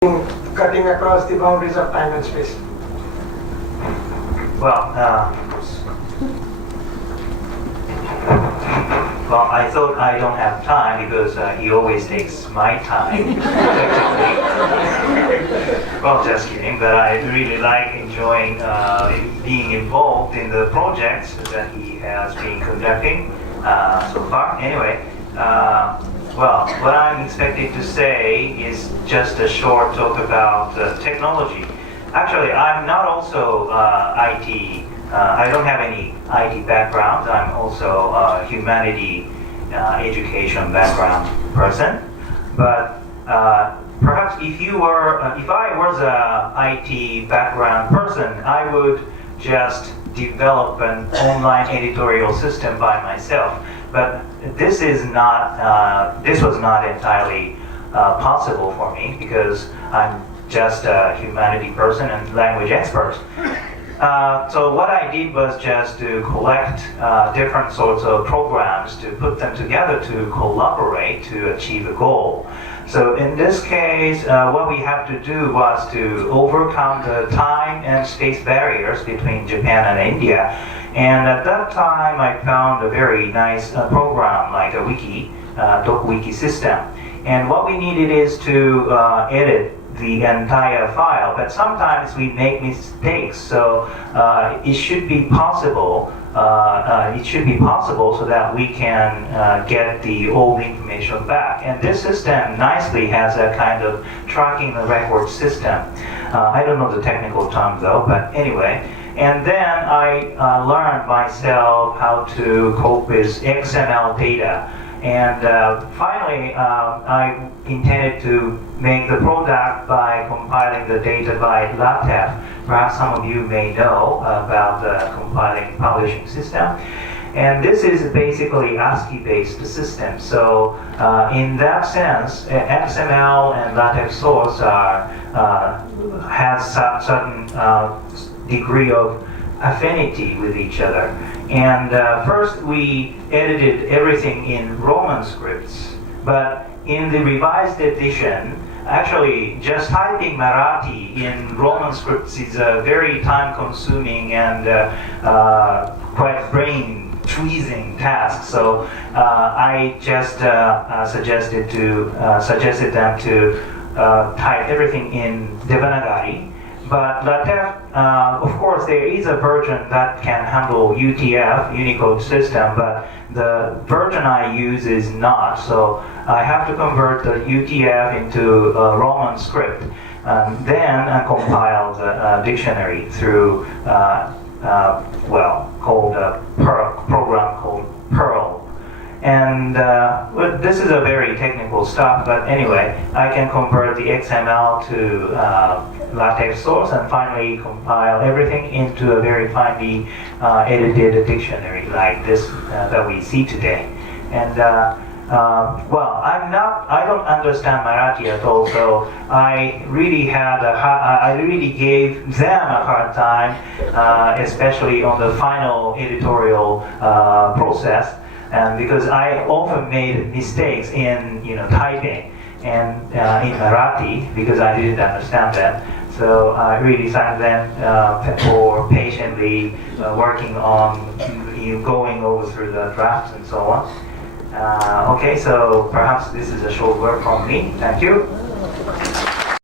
cutting across the boundaries of time and space? Well, I thought I don't have time because he always takes my time. Well, just kidding, but I really like enjoying being involved in the projects that he has been conducting so far. Anyway, well, what I'm expected to say is just a short talk about technology. Actually, I'm not also IT. I don't have any IT background. I'm also a humanity education background person. But perhaps if I was a IT background person, I would just develop an online editorial system by myself. But this was not entirely possible for me because I'm just a humanity person and language expert. So what I did was just to collect different sorts of programs to put them together to collaborate to achieve a goal. So in this case, what we have to do was to overcome the time and space barriers between Japan and India. And at that time, I found a very nice program like a wiki system. And what we needed is to edit the entire file, but sometimes we make mistakes, so it should be possible. So that we can get the old information back. And this system nicely has a kind of tracking the record system. I don't know the technical term though, but anyway. And then I learned myself how to cope with XML data. And finally, I intended to make the product by compiling the data by LaTeX. Perhaps some of you may know about the compiling publishing system. And this is basically ASCII-based system. So in that sense, XML and LaTeX source has certain degree of affinity with each other. And first we edited everything in Roman scripts, but in the revised edition, actually just typing Marathi in Roman scripts is a very time-consuming and quite brain-tweezing task. So I just suggested them to type everything in Devanagari. But LaTeX, of course, there is a version that can handle UTF, Unicode system, but the version I use is not. So I have to convert the UTF into a Roman script. Then I compile the dictionary through, called a program called Perl. And this is a very technical stuff, but anyway, I can convert the XML to LaTeX source and finally compile everything into a very finely edited dictionary like this that we see today. And I don't understand Marathi at all, so I really gave them a hard time, especially on the final editorial process. Because I often made mistakes in typing and in Marathi because I didn't understand them. So I really thank them for patiently working on going over through the drafts and so on. Okay, so perhaps this is a short word from me. Thank you.